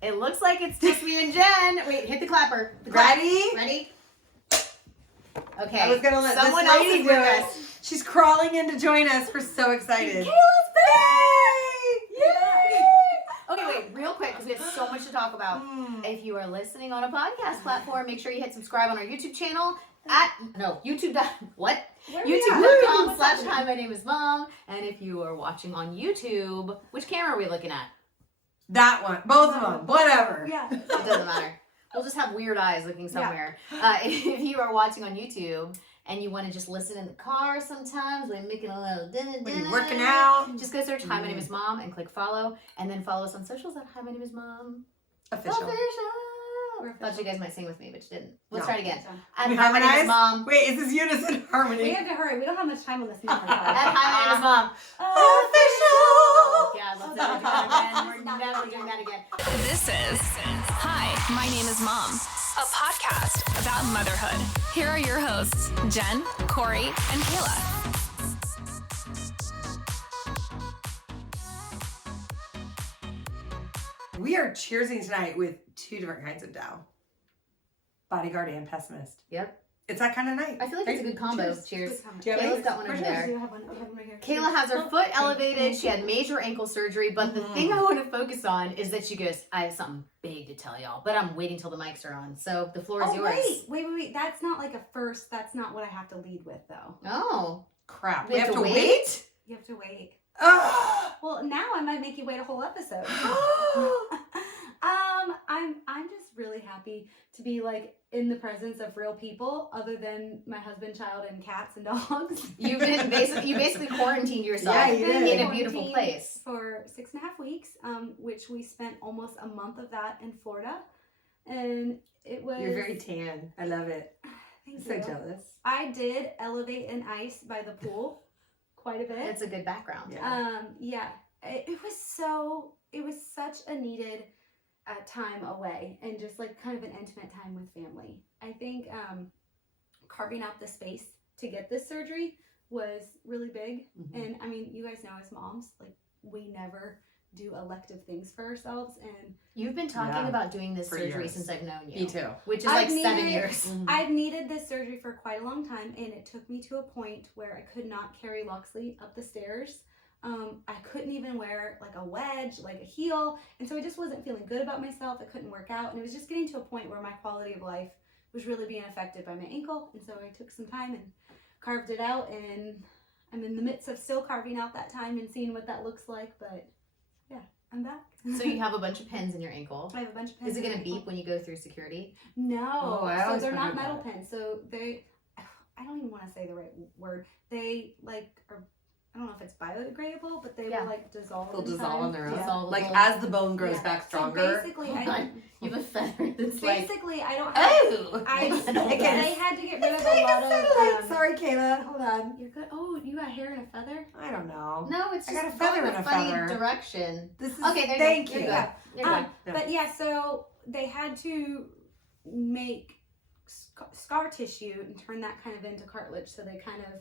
It looks like it's just me and Jen. Wait, hit the clapper. Ready? Okay. I was gonna let someone this else lady is do with it. us. She's crawling in to join us. We're so excited. Kayla's back! Yay! Okay, wait, real quick, because we have so much to talk about. If you are listening on a podcast platform, make sure you hit subscribe on our YouTube channel at YouTube.com/Hi, my name is Mom. And if you are watching on YouTube, which camera are we looking at? That one. Both of them. Whatever. Yeah. It doesn't matter. We'll just have weird eyes looking somewhere. If you are watching on YouTube and you want to just listen in the car sometimes, we're making a little dinner. When you're working out. Just go search Hi, my name is Mom and click follow. And then follow us on socials at Hi, my name is Mom. Official. I thought you guys might sing with me, but you didn't. Let's try it again. We At Hi, my name harmonize? is Mom. Wait, is this unison harmony? We have to hurry. We don't have much time on this now. At Hi, my name is Mom. Official! Yeah, let's never do that again. We're never doing that again. This is Hi, my name is Mom, a podcast about motherhood. Here are your hosts, Jen, Corey, and Kaela. We are cheersing tonight with two different kinds of Dow. Bodyguard and pessimist. Yep. It's that kind of night. I feel like it's a good combo. Cheers. Do you have Kayla's any? got one over We there. have one right here. Kayla has her foot elevated. She had major ankle surgery, but the thing I want to focus on is that she goes, I have something big to tell y'all, but I'm waiting till the mics are on. So the floor is yours. Wait. That's not like a first. That's not what I have to lead with, though. Oh. Crap. We We have have to to wait? wait? You have to wait. Oh! Well, now I might make you wait a whole episode. I'm just really happy to be like in the presence of real people other than my husband, child, and cats and dogs. You basically quarantined yourself Yeah, you did. in a beautiful Quarantined place. for 6.5 weeks, which we spent almost a month of that in Florida, and it was. You're very tan. I love it. Thank I'm so you. jealous. I did elevate and ice by the pool quite a bit. It's a good background. Yeah. It was such a needed time away and just like kind of an intimate time with family. I think carving out the space to get this surgery was really big. And I mean, you guys know as moms, like we never do elective things for ourselves. And You've been talking about doing this For surgery years. since I've known you. Me too. Which is I've like 7 needed- years. I've needed this surgery for quite a long time, and it took me to a point where I could not carry Loxley up the stairs. I couldn't even wear like a wedge, like a heel, and so I just wasn't feeling good about myself. I couldn't work out, and it was just getting to a point where my quality of life was really being affected by my ankle, and so I took some time and carved it out, and I'm in the midst of still carving out that time and seeing what that looks like, but yeah, I'm back. So you have a bunch of pins in your ankle. I have a bunch of pins. Is it in going to my beep when you go through security? No, Oh, I so always they're not wondered metal that. pins. So I don't even want to say the right word. They like are, I don't know if it's biodegradable, but they Yeah. will like dissolve. They'll in dissolve time. on their own. Yeah. Dissolve. Like as the bone grows Yeah. back So stronger. basically, Hold I on. You have a feather that's like, basically I don't have. oh! They had to get rid of a lot of. Sorry, Kayla. Hold on. You're good. Oh, you got hair and a feather. I don't know. No, it's I just got a feather going in a funny feather. direction. This is. Okay, there you Thank go. you. You're good. You're good. No. But yeah, so they had to make scar tissue and turn that kind of into cartilage. So they kind of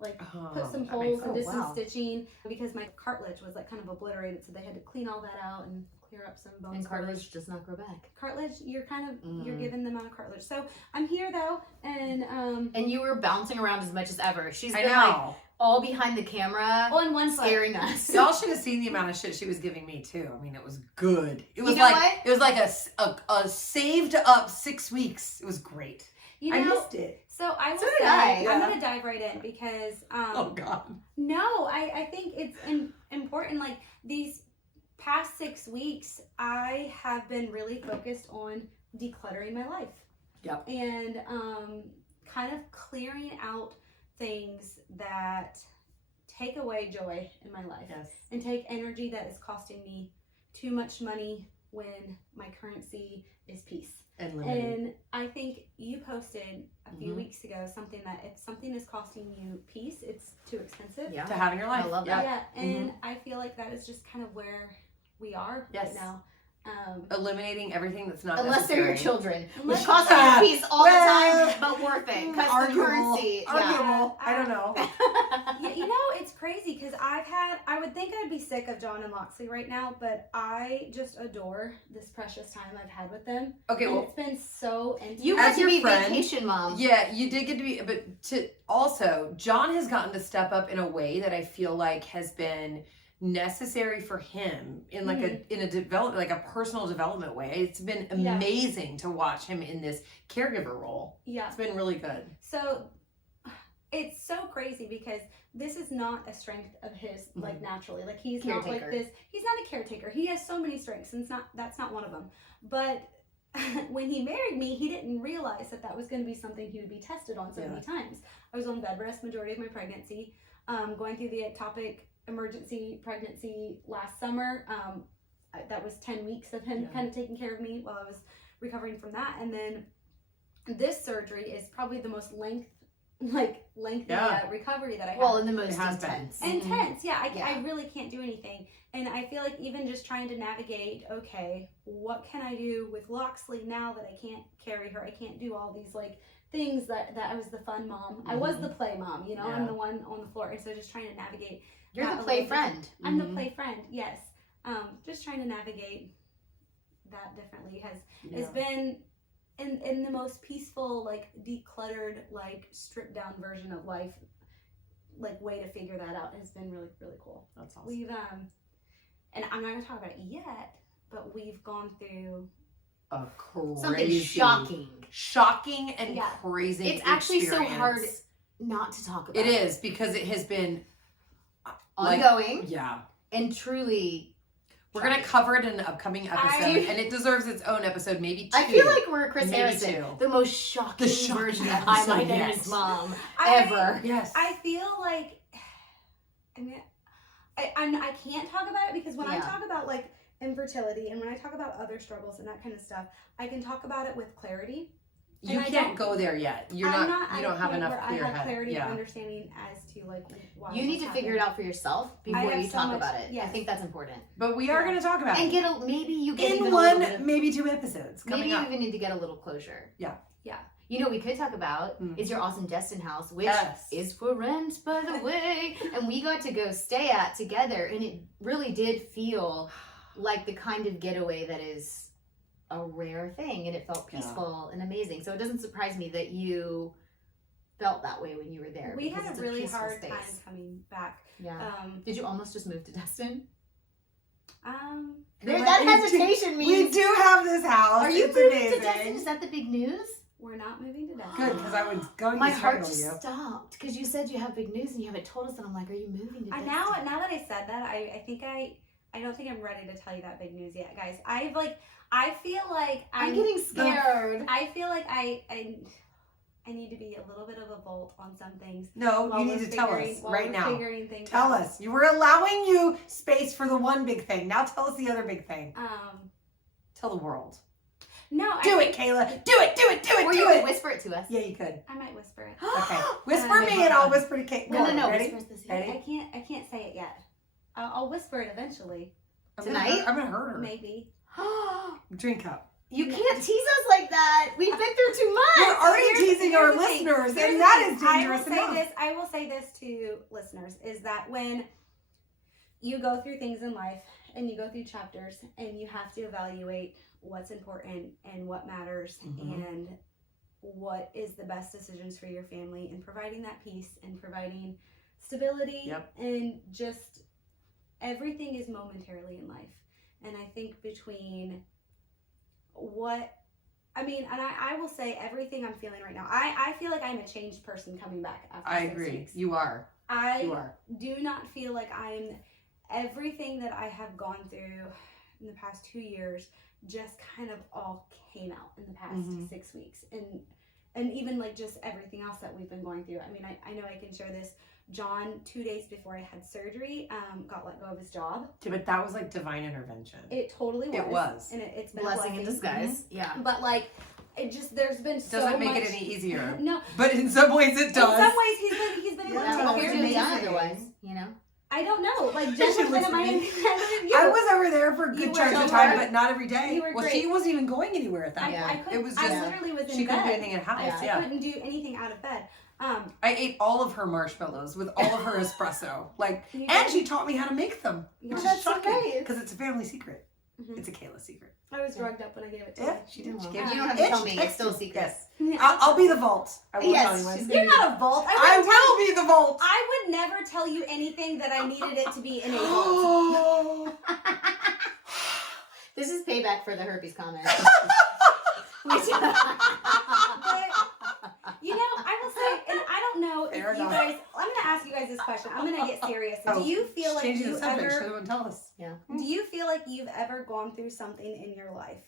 like put some that makes holes and did sense. some Wow. stitching because my cartilage was like kind of obliterated. So they had to clean all that out and clear up some bone And spurs. cartilage does not grow back. Cartilage, you're kind of you're given the amount of cartilage. So I'm here though, and And you were bouncing around as much as ever. She's I been know. like all behind the camera, on one foot. scaring us. Y'all should have seen the amount of shit she was giving me too. I mean, it was good. It was know like what? it was like a saved up 6 weeks. It was great. You I know, missed it. so I will So did say, I. I'm Yeah. gonna dive right in because Oh God. no, I think it's important. Like these past 6 weeks, I have been really focused on decluttering my life. Yep. And kind of clearing out things that take away joy in my life Yes. and take energy that is costing me too much money when my currency is peace. And limited. And I think you posted a few Mhm. weeks ago something that if something is costing you peace, it's too expensive. Yeah. To have in your life. I love Yeah. that. Yeah, and I feel like that is just kind of where we are Yes. right now. Eliminating everything that's not Unless they're necessary. your children, which Unless- cost you a piece all Well, the time, but worth it. Because the Arguable. currency. Arguable. Yeah. I don't know. Yeah, you know, it's crazy because I would think I'd be sick of John and Loxley right now, but I just adore this precious time I've had with them. Okay, And well, it's been so intimate. You As got to your be friend- vacation mom. yeah, you did get to be, but to also, John has gotten to step up in a way that I feel like has been necessary for him in like like a personal development way. It's been amazing to watch him in this caregiver role. Yeah. It's been really good. So it's so crazy because this is not a strength of his, like naturally. Like he's not like Caretaker. this. He's not a caretaker. He has so many strengths, and that's not one of them. But when he married me, he didn't realize that was going to be something he would be tested on so many times. I was on bed rest majority of my pregnancy, going through the ectopic emergency pregnancy last summer. That was 10 weeks of him kind of taking care of me while I was recovering from that. And then this surgery is probably the most lengthy recovery that I have. Well, and the most It has been. intense. Intense, I really can't do anything. And I feel like even just trying to navigate, okay, what can I do with Loxley now that I can't carry her? I can't do all these like things that I was the fun mom. I was the play mom, you know, I'm the one on the floor. And so just trying to navigate. You're that the a play little bit. friend. I'm the play friend, yes. Just trying to navigate that differently has been in the most peaceful, like decluttered, like stripped down version of life, like way to figure that out has been really, really cool. That's awesome. We've and I'm not gonna talk about it yet, but we've gone through A crazy, Something shocking. and crazy. It's actually so experience. hard not to talk about. It is because it has been ongoing yeah. and truly. We're going to cover it in an upcoming episode, and it deserves its own episode, maybe 2. I feel like we're Chris Maybe Harrison, 2. the most shocking version of Hi, my name is Mom ever. Yes. I feel like, I mean, I can't talk about it because when I talk about like infertility and when I talk about other struggles and that kind of stuff, I can talk about it with clarity. You can't go there yet. You're not you don't have enough clear I have head. clarity and understanding as to like why You need to figure it out for yourself before you talk about it. Yes. I think that's important. But we are going to talk about And it. maybe you get In even one, a little bit of, maybe 2 episodes maybe coming you up. even need to get a little closure. Yeah. You know what we could talk about is your awesome Destin house, which Yes. is for rent, by the way. And we got to go stay at together, and it really did feel like the kind of getaway that is a rare thing, and it felt peaceful and amazing. So it doesn't surprise me that you felt that way when you were there. We because had it's a really peaceful hard space. time coming back. Yeah. Did you almost just move to Destin? There's That hesitation means. We do have this house. Are you it's moving amazing. to Destin? Is that the big news? We're not moving to Destin. Good, because I was going My to heart strangle just you. stopped because you said you have big news and you haven't told us, and I'm like, are you moving to Destin? Now that I said that, I think I don't think I'm ready to tell you that big news yet, guys. I feel like I'm getting scared. I feel like I need to be a little bit of a bolt on some things. No, while you we're need to tell us figuring- while right we're now. Figuring things Tell out. us. You were allowing you space for the one big thing. Now tell us the other big thing. Tell the world. No, Do it, Kaela. Do it. Or Do you it. could whisper it to us. Yeah, you could. I might whisper it. Okay. Whisper me and I'll whisper to Kate. No. Ready? Whisper this. Ready? I can't say it yet. I'll whisper it eventually. Tonight? I'm gonna hurt her. Maybe. Drink up. You can't tease us like that. We've been through too much. We're already teasing our Here's the thing. listeners, Here's and the that thing. is dangerous enough. I will say this to listeners is that when you go through things in life and you go through chapters and you have to evaluate what's important and what matters and what is the best decisions for your family and providing that peace and providing stability and just everything is momentarily in life. And I think between I will say everything I'm feeling right now, I feel like I'm a changed person coming back after I 6 agree. weeks. You are. I do not feel like I'm everything that I have gone through in the past 2 years just kind of all came out in the past 6 weeks and even like just everything else that we've been going through. I mean, I know I can share this. John, 2 days before I had surgery, got let go of his job. But that was like divine intervention. It totally was. It was. And it's been Blessing a in blessing. disguise. Yeah. But like, it just, there's been so Doesn't make much. it any easier. No. But in some ways it does. In some ways, he's been able to That take would care be of me. done otherwise, you know? I don't know. Like, Jen was in my hand. I was over there for You good chunks were of time, so but not every day. You were Well, great. she wasn't even going anywhere at that Yeah. I point. couldn't. It was I just literally was in she couldn't bed. do anything in house. I Yeah. couldn't do anything out of bed. I ate all of her marshmallows with all of her espresso. Like, You and did? she taught me how to make them, Yeah. which That's is so shocking great. because it's a family secret. Mhm. It's a Kaela secret. I was drugged up when I gave it to Yeah, her. she did. She Well, gave you me- don't have to and tell she me. It's still a texted- secret. Yes. Yeah. I'll be the vault. I won't Yes, tell anyone. she's You're not a vault. I will be the vault. I would never tell you anything that I needed it to be in a vault. This is payback for the herpes comment. But, you know, I will say, and I don't know if Fair you enough. guys, I'm going to ask you guys this question. I'm going to get serious. Do you feel like changing you the subject? ever, She won't tell us. do you feel like you've ever gone through something in your life?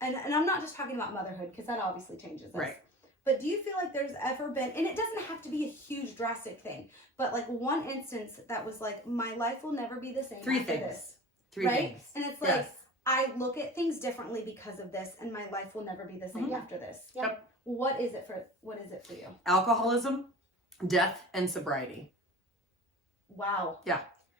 And I'm not just talking about motherhood, because that obviously changes us. Right. But do you feel like there's ever been, and it doesn't have to be a huge drastic thing, but like one instance that was like, my life will never be the same Three after things. this. Three Right? things. And it's Yes. like, I look at things differently because of this, and my life will never be the same after this. Yep. What is it for you? Alcoholism, death, and sobriety. Wow. Very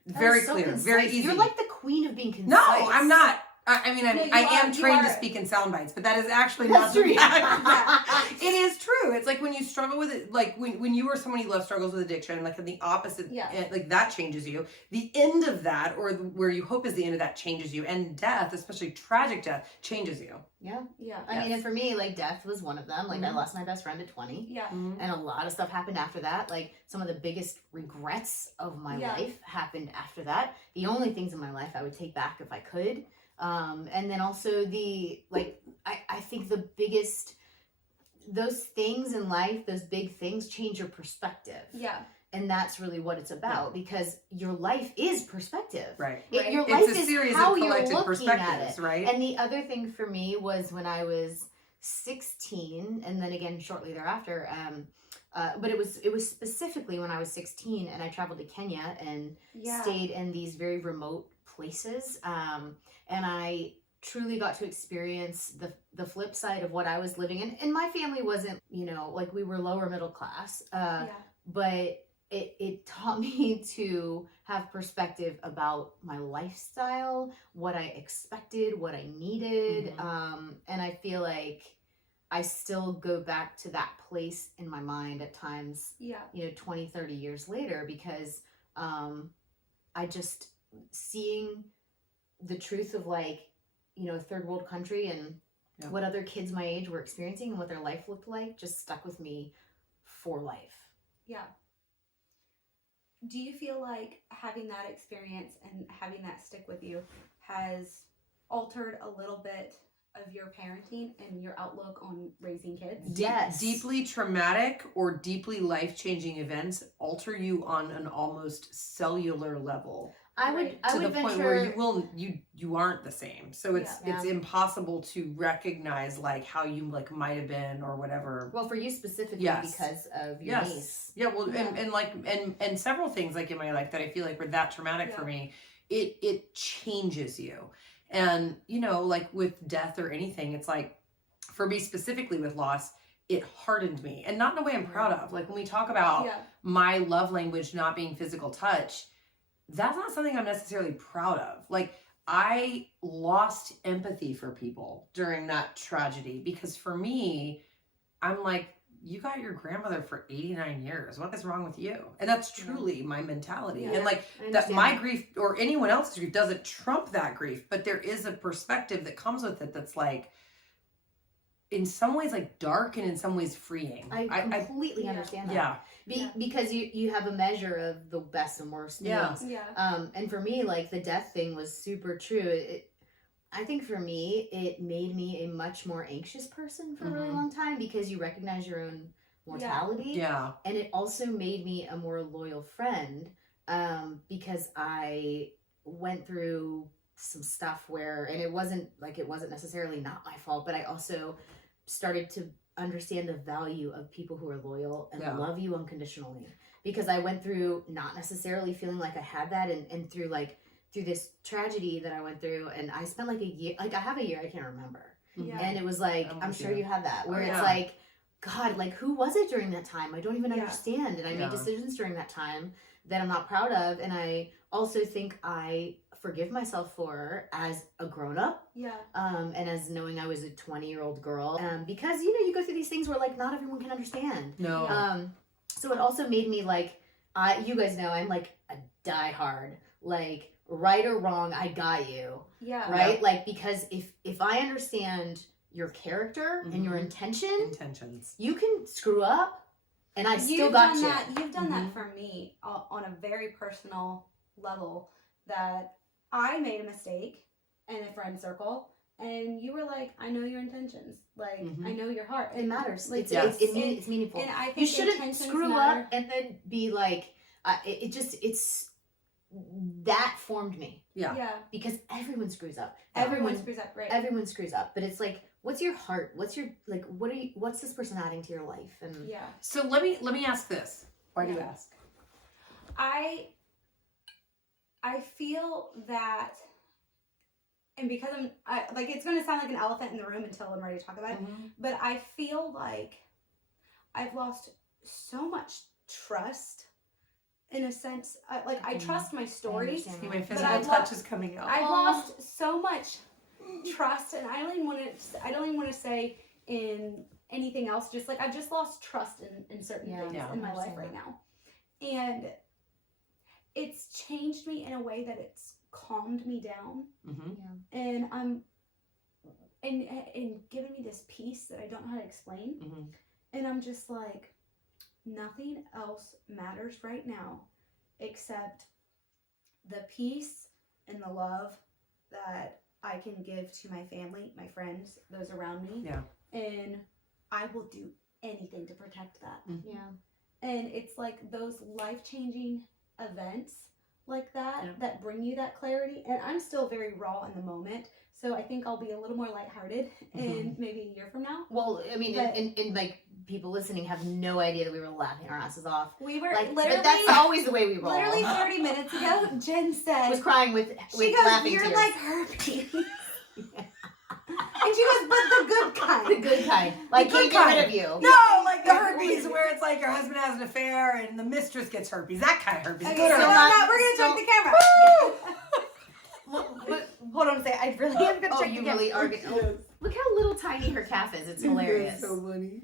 That was so clear. concise. Very easy. You're like the queen of being concise. No, I'm not. I mean, No, you I are- am you trained to are. speak in sound bites, but that is actually That's not the true. fact. It is true. It's like when you struggle with it, like when you or somebody who struggles with addiction, like in the opposite, Yeah. like that changes you. The end of that, or where you hope is the end of that, changes you. And death, especially tragic death, changes you. Yeah. Yeah. I mean, and for me, like, death was one of them. Like, I Mhm. lost my best friend at 20. Yeah. And a lot of stuff happened after that. Like, some of the biggest regrets of my Yeah. life happened after that. The only things in my life I would take back if I could. And then also I think the biggest, those things in life, those big things change your perspective. Yeah. And that's really what it's about, because your life is perspective. Right. Right. Your life It's a is series how of you're collected looking at perspectives, it. right? And the other thing for me was when I was 16, and then again shortly thereafter. But it was specifically when I was 16, and I traveled to Kenya and Yeah. stayed in these very remote places. And I truly got to experience the flip side of what I was living in. And my family wasn't, like, we were lower middle class. Yeah. But it taught me to have perspective about my lifestyle, what I expected, what I needed. And I feel like I still go back to that place in my mind at times, Yeah. 20, 30 years later, because I just seeing the truth of, like, a third world country and what other kids my age were experiencing and what their life looked like just stuck with me for life. Yeah. Do you feel like having that experience and having that stick with you has altered a little bit of your parenting and your outlook on raising kids? Yes. Deeply traumatic or deeply life-changing events alter you on an almost cellular level. I would Right. To the venture, point where you aren't the same. So it's Yeah. it's impossible to recognize like how you like might have been or whatever. well, for you specifically, Yes. because of your Yes. niece. Yeah, well, Yeah. and several things like in my life that I feel like were that traumatic for me, it changes you. And like with death or anything, it's like for me specifically with loss, it hardened me, and not in a way I'm proud of. Like when we talk about Yeah. my love language not being physical touch, that's not something I'm necessarily proud of. Like I lost empathy for people during that tragedy because for me, I'm like, you got your grandmother for 89 years. What is wrong with you? And that's truly my mentality. Yeah. And like I that understand my that. grief or anyone else's grief doesn't trump that grief, but there is a perspective that comes with it that's like in some ways like dark and in some ways freeing. I completely yeah. understand that. yeah. Because you have a measure of the best and worst Yeah. moods. Yeah. And for me, like, the death thing was super true. I think for me, it made me a much more anxious person for a really Mhm. long time, because you recognize your own mortality. Yeah. And it also made me a more loyal friend, because I went through some stuff and it wasn't necessarily not my fault, but I also started to understand the value of people who are loyal and Yeah. love you unconditionally, because I went through not necessarily feeling like I had that, and through this tragedy that I went through, and I spent like a year, like I have a year I can't remember. Yeah. And it was like, I'm I'm with sure you. you have that, where Oh, it's yeah. like, God, like, who was it during that time? I don't even Yeah. understand. And I Yeah. made decisions during that time that I'm not proud of. And I also think I forgive myself for as a grown-up. Yeah. And as knowing I was a 20-year-old girl. Because, you know, you go through these things where, like, not everyone can understand. No. So it also made me, like, you guys know I'm, like, a diehard. Like, right or wrong, I got you. Yeah. Right? Like, because if I understand your character and your intentions, you can screw up and I still got you. You've done that for me on a very personal level, that I made a mistake in a friend circle, and you were like, I know your intentions. Like, I know your heart. It matters. Like, It's meaningful. And I think you shouldn't screw matter. up and then be like, it's that formed me. Yeah. Because everyone screws up. Everyone screws up, right? Everyone screws up. But it's like, what's your heart? What's your, like, what's this person adding to your life? And yeah. So let me ask this. Why do you ask? I feel that, and because like, it's going to sound like an elephant in the room until I'm ready to talk about it, but I feel like I've lost so much trust, in a sense. I trust my stories. My physical touch is coming out. I've lost so much trust, and I don't even want to say in anything else. Just like, I've just lost trust in certain things in my life right now, and it's changed me in a way that it's calmed me down, and and given me this peace that I don't know how to explain, and I'm just like, nothing else matters right now except the peace and the love that I can give to my family, my friends, those around me, and I will do anything to protect that. And it's like those life-changing events like that that bring you that clarity, and I'm still very raw in the moment, so I think I'll be a little more lighthearted in maybe a year from now. Well, I mean, and like, people listening have no idea that we were laughing our asses off. We were like, literally, but that's always the way we roll. Literally 30 minutes ago, Jen said, was crying with she goes, laughing "You're tears. like herpes." And she goes, "But the good kind." The good kind. Like, The good can't get kind. rid of you. No, like the herpes where it's like your husband has an affair and the mistress gets herpes. That kind of herpes. Okay, Good so herpes. we're going to check the camera. But Hold on a second. I really am going to check the you camera. really are. Look how little tiny her calf is. It's hilarious. So funny.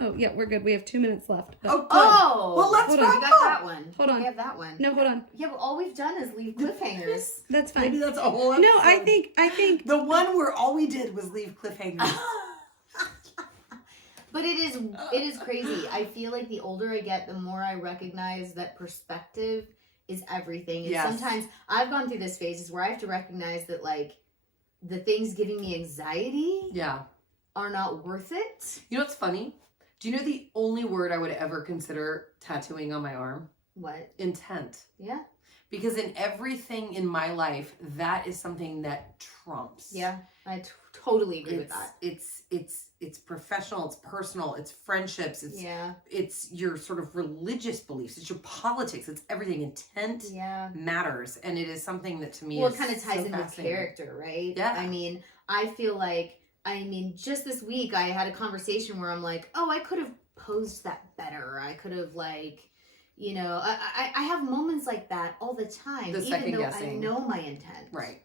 Oh, yeah, we're good. We have 2 minutes left. Oh, good. Oh, Well, let's hold wrap on. We got up. that one. Hold on. We have that one. No, hold on. Yeah, but all we've done is leave cliffhangers. That's fine. Maybe that's a whole episode. No, I think the one where all we did was leave cliffhangers. But it is crazy. I feel like the older I get, the more I recognize that perspective is everything. And sometimes I've gone through this phases where I have to recognize that, like, the things giving me anxiety are not worth it. You know what's funny? Do you know the only word I would ever consider tattooing on my arm? What? Intent. Yeah. Because in everything in my life, that is something that trumps. Yeah, I totally agree with that. It's professional, it's personal, it's friendships, it's your sort of religious beliefs, it's your politics, it's everything. Intent matters, and it is something that to me it kind of ties in with character, right? Yeah. I mean, I feel like, just this week I had a conversation where I'm like, oh, I could have posed that better. I could have, like, you know, I have moments like that all the time, even though I know my intent. Right.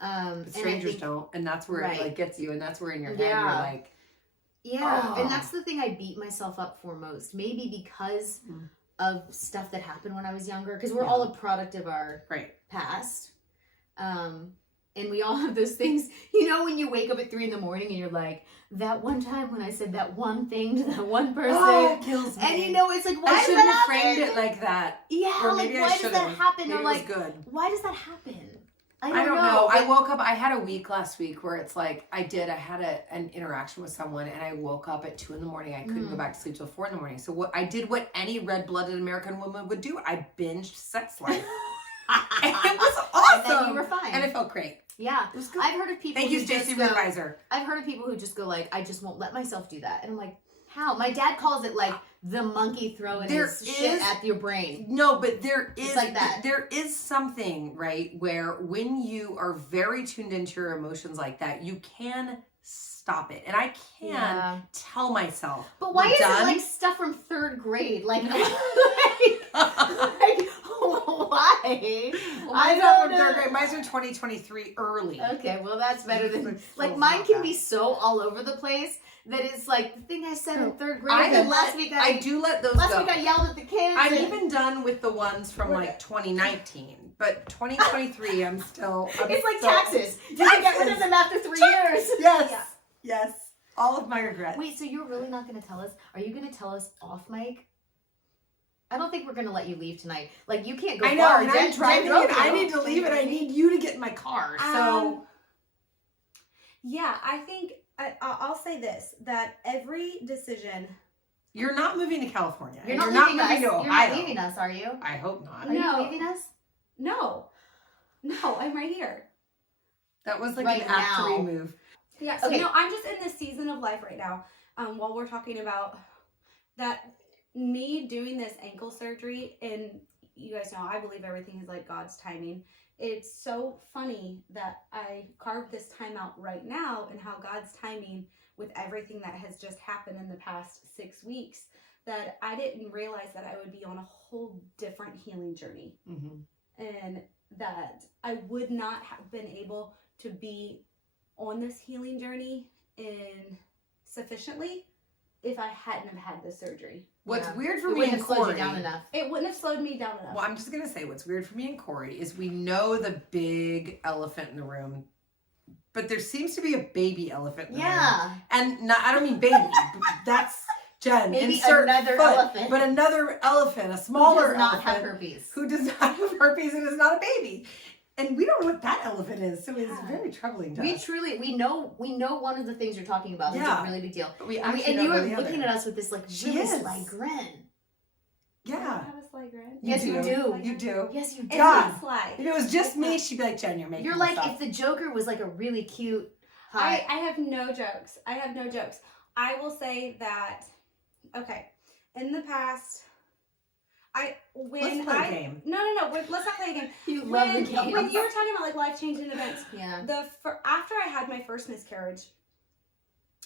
But strangers don't, and that's where it like gets you, and that's where in your head you're like, and that's the thing I beat myself up for most. Maybe because of stuff that happened when I was younger, because we're all a product of our past. And we all have those things, you know, when you wake up at 3 a.m. and you're like, that one time when I said that one thing to that one person. Oh, it kills me. And you know, it's like, why I does shouldn't that have framed happen? it like that. Yeah, or like, maybe why does that happen? Maybe or like, it was good. Why does that happen? I don't know. I woke up, I had a week last week where it's like, I had an interaction with someone, and I woke up at 2 a.m. I couldn't go back to sleep till 4 a.m. So I did what any red-blooded American woman would do. I binged Sex Life. And it was awesome. And then you were fine. And it felt great. Yeah. It was good. I've heard of people Thank you, Stacey Advisor. I've heard of people who just go like, I just won't let myself do that. And I'm like, How? My dad calls it like the monkey throwing his shit at your brain. No, but there is like that. There is something, right, where when you are very tuned into your emotions like that, you can stop it. And I can tell myself. But why is done. it like stuff from 3rd grade? Like, why? Mine's not from 3rd grade. Mine's from 2023 early. Okay, well that's better than It's like still mine not can bad. be so all over the place that it's like the thing I said in 3rd grade. I and last week I do let those last go. week I yelled at the kids. I'm and- even done with the ones from like 2019, but 2023 I'm it's like still- taxes. You can get rid of them after 3 years. Yes, yes. All of my regrets. Wait, so you're really not going to tell us? Are you going to tell us off mic? I don't think we're going to let you leave tonight. Like, you can't go I know, far. and Jen- I'm Jen driving drove and I you. need to leave and I need you to get in my car. So Yeah, I think I'll say this, that every decision. you're not moving to California. You're and not leaving moving us. to Ohio. You're not leaving us, are you? I hope not. Are No. you leaving us? No, I'm right here. That was like Right an act now. 3 move. Yeah, so Okay. no, I'm just in this season of life right now. While we're talking about that, me doing this ankle surgery, and you guys know I believe everything is like God's timing. It's so funny that I carved this time out right now, and how God's timing with everything that has just happened in the past 6 weeks, that I didn't realize that I would be on a whole different healing journey, and that I would not have been able to be on this healing journey in sufficiently if I hadn't have had this surgery. What's Yeah. weird for It me wouldn't and have slowed Corey. you down enough. It wouldn't have slowed me down enough. Well, I'm just gonna say what's weird for me and Corey is we know the big elephant in the room, but there seems to be a baby elephant in the room. Yeah. And not, I don't mean baby. That's Jen. Maybe insert another foot, elephant. But another elephant, a Who smaller does not elephant have herpes. who does not have herpes and is not a baby. And we don't know what that elephant is, so it's Yeah. very troubling to We us. truly, we know one of the things you're talking about. That's Yeah. a really big deal. But we And, actually and don't you know were the looking other. at us with this like She really is. sly grin. I don't Yeah. have a sly grin. Yes, you do. You do. Yes, you It's do. God. not sly. If it was just It's me, not. she'd be like, Jen, you're making You're this like up. if the Joker was like a really cute, I hot. have no jokes. I have no jokes. I will say that, okay, in the past, Let's play a game. No, let's not play a game. You love the When games. you were talking about like life-changing events, Yeah. after I had my first miscarriage,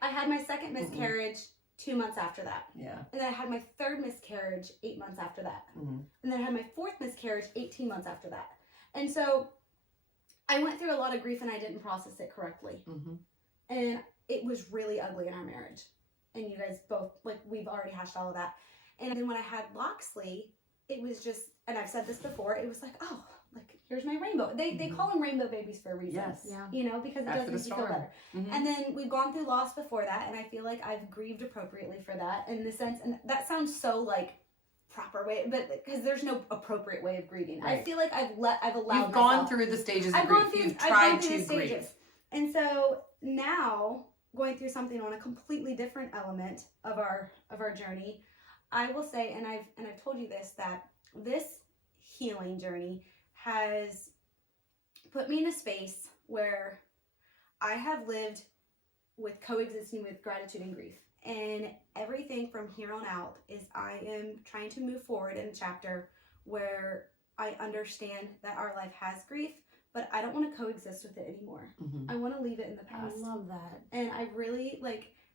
I had my second miscarriage 2 months after that. Yeah. And then I had my third miscarriage 8 months after that. Mhm. And then I had my fourth miscarriage 18 months after that. And so I went through a lot of grief and I didn't process it correctly. Mhm. And it was really ugly in our marriage. And you guys both, like, we've already hashed all of that. And then when I had Loxley, it was just, and I've said this before, it was like, oh, like, here's my rainbow. They call them rainbow babies for a reason. Yes. Yeah. You know, because it After does the make you feel storm. better. Mhm. And then we've gone through loss before that, and I feel like I've grieved appropriately for that in the sense, and that sounds so like proper way, but because there's no appropriate way of grieving. I Right. feel like I've allowed You've gone myself- through the stages of I've grief. gone through, You've I've tried gone through to the stages. grieve. And so now, going through something on a completely different element of our journey, I will say, and I've told you this, that this healing journey has put me in a space where I have lived with coexisting with gratitude and grief. And everything from here on out is I am trying to move forward in a chapter where I understand that our life has grief, but I don't want to coexist with it anymore. Mhm. I want to leave it in the I past. love that. And I really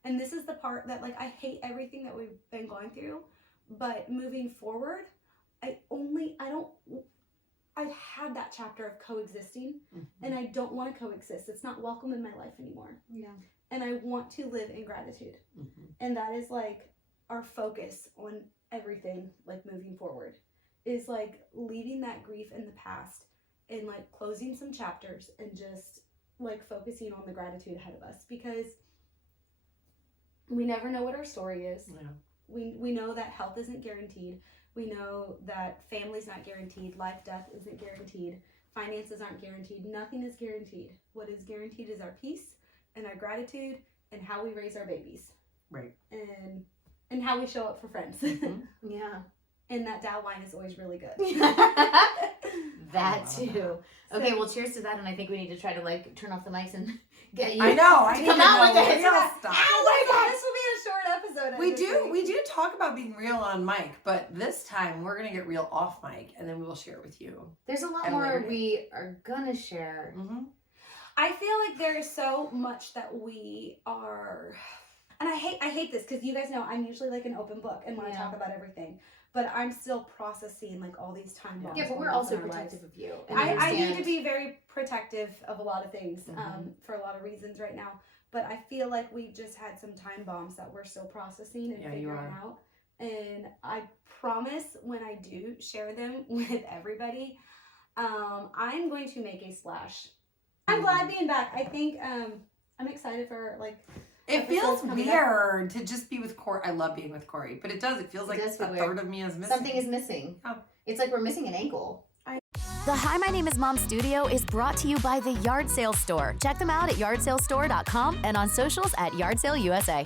and this is the part that I hate everything that we've been going through, but moving forward, I've had that chapter of coexisting, Mhm. and I don't want to coexist. It's not welcome in my life anymore. Yeah. And I want to live in gratitude. Mhm. And that is our focus on everything, moving forward, is leaving that grief in the past and closing some chapters and just focusing on the gratitude ahead of us, because we never know what our story is. Yeah. We know that health isn't guaranteed. We know that family's not guaranteed. Life, death isn't guaranteed. Finances aren't guaranteed. Nothing is guaranteed. What is guaranteed is our peace and our gratitude and how we raise our babies. Right. And how we show up for friends. Mhm. Yeah. And that Dow wine is always really good. That too. Okay, well, cheers to that, and I think we need to try to turn off the mics and get you. I know. I to need come to out know with it. real stuff. Oh my God, this will be a short episode. We do talk about being real on mic, but this time we're gonna get real off mic, and then we will share it with you. There's a lot At a more later date. we are gonna share. Mm-hmm. I feel like there is so much that we are, and I hate this because you guys know I'm usually like an open book and want to talk about everything, but I'm still processing like all these time bombs. Yeah, but we're going also on in our lives. protective of you. And I need understand- to be very protective of a lot of things Mhm. for a lot of reasons right now. But I feel like we just had some time bombs that we're still processing and Yeah, you figuring are. out. And I promise when I do share them with everybody, I'm going to make a splash. I'm glad being back. I think I'm excited for like. It feels episodes coming up. weird to just be with Corey. I love being with Corey, but it does. It feels It like does feel a weird. third of me is missing. Something is missing. Oh. It's like we're missing an ankle. The Hi, My Name is Mom studio is brought to you by the Yard Sale Store. Check them out at yardsalestore.com and on socials at Yard Sale USA.